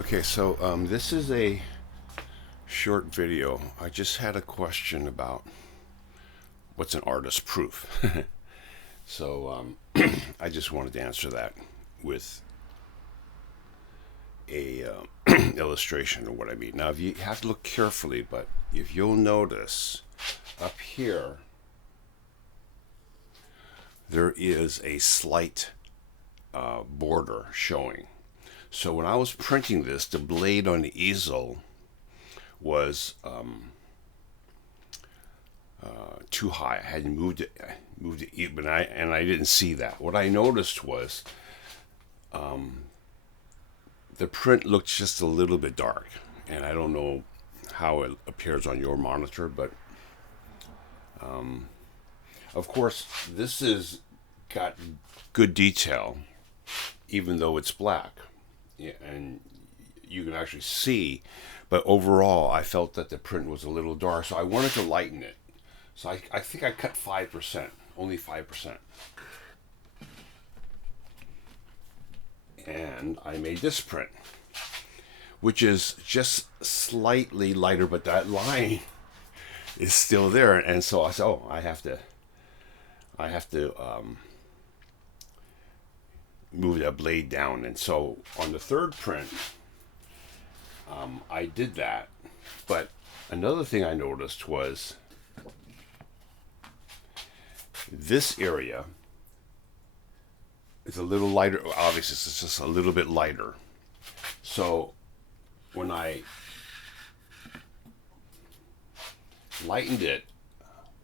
Okay, so this is a short video. I just had a question about what's an artist proof. So I just wanted to answer that with a illustration of what I mean. Now, if you have to look carefully, but if you'll notice up here, there is a slight border showing. So when I was printing this, the blade on the easel was too high. I hadn't moved it, but I didn't see that. What I noticed was the print looked just a little bit dark, and I don't know how it appears on your monitor, but of course this is got good detail, even though it's black, yeah, and you can actually see. But overall, I felt that the print was a little dark, so I wanted to lighten it. So I think I cut 5%, only 5%. And I made this print, which is just slightly lighter, but that line is still there. And so I said, oh, I have to move that blade down. And so on the third print, I did that. But another thing I noticed was this area is a little lighter. Obviously, it's just a little bit lighter. So when I lightened it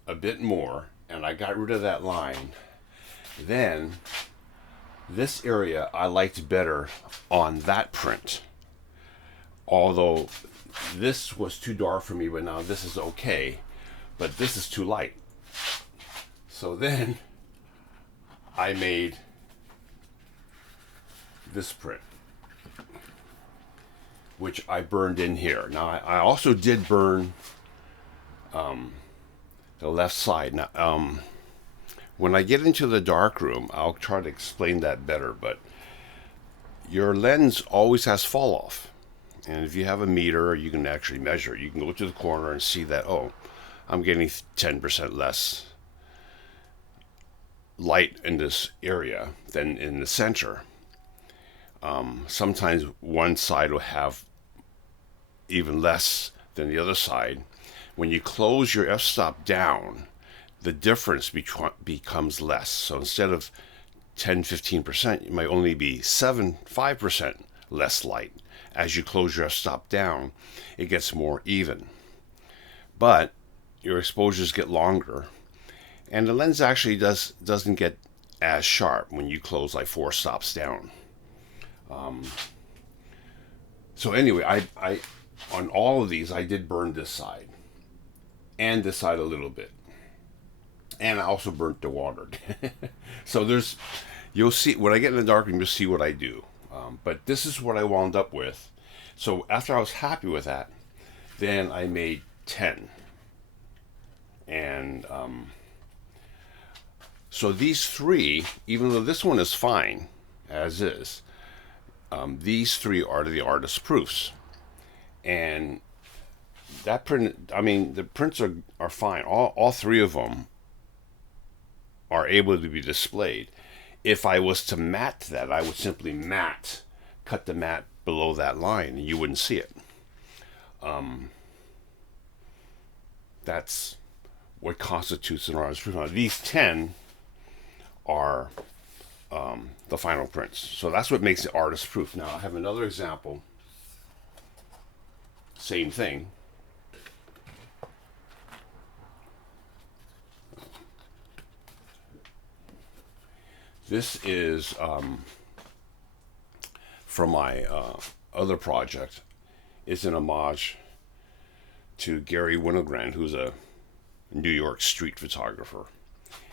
a bit more and I got rid of that line, then this area I liked better on that print. Although this was too dark for me, but now this is okay, but this is too light. So then I made this print, which I burned in here. Now I also did burn the left side. Now, when I get into the dark room, I'll try to explain that better, but your lens always has fall off. And if you have a meter, you can actually measure. You can go to the corner and see that, oh, I'm getting 10% less light in this area than in the center. Sometimes one side will have even less than the other side. When you close your f-stop down, the difference becomes less. So instead of 10-15%, it might only be 5% less light. As you close your f-stop down, it gets more even. But your exposures get longer, and the lens actually doesn't get as sharp when you close like 4 stops down. So anyway, I on all of these I did burn this side and this side a little bit, and I also burnt the water. So you'll see when I get in the darkroom, you'll see what I do. But this is what I wound up with. So after I was happy with that, then I made 10, and so these three, even though this one is fine as is, these three are the artist proofs. And that print, I mean, the prints are fine. All three of them are able to be displayed. If I was to matte that, I would simply cut the matte below that line, and you wouldn't see it. That's what constitutes an artist proof. Now, these 10 are the final prints. So that's what makes it artist proof. Now I have another example. Same thing. This is from my other project. It's an homage to Gary Winogrand, who's a New York street photographer.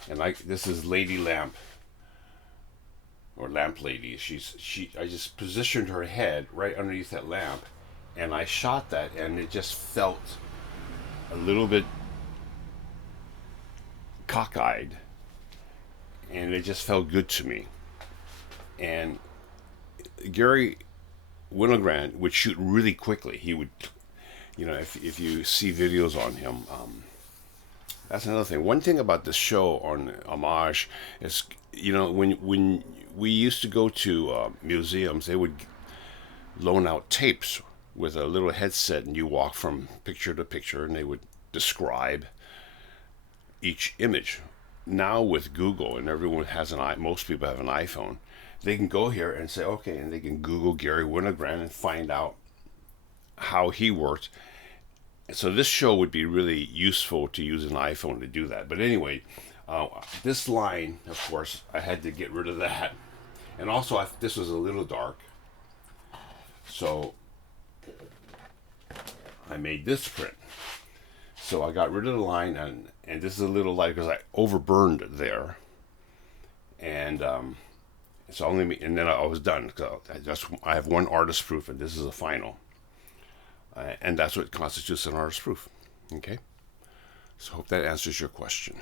And this is Lady Lamp, or Lamp Lady. I just positioned her head right underneath that lamp, and I shot that, and it just felt a little bit cockeyed, and it just felt good to me. And Gary Winogrand would shoot really quickly. He would, if you see videos on him, that's another thing. One thing about this show on Homage is, when we used to go to museums, they would loan out tapes with a little headset, and you walk from picture to picture, and they would describe each image. Now with Google, and everyone has most people have an iPhone, they can go here and say, okay, and they can Google Gary Winogrand and find out how he worked. So this show would be really useful to use an iPhone to do that. But anyway, this line, of course, I had to get rid of that. And also, this was a little dark. So I made this print. So I got rid of the line, and this is a little light because I overburned there. And so and then I was done. So I have one artist proof, and this is a final. And that's what constitutes an artist proof. Okay? So hope that answers your question.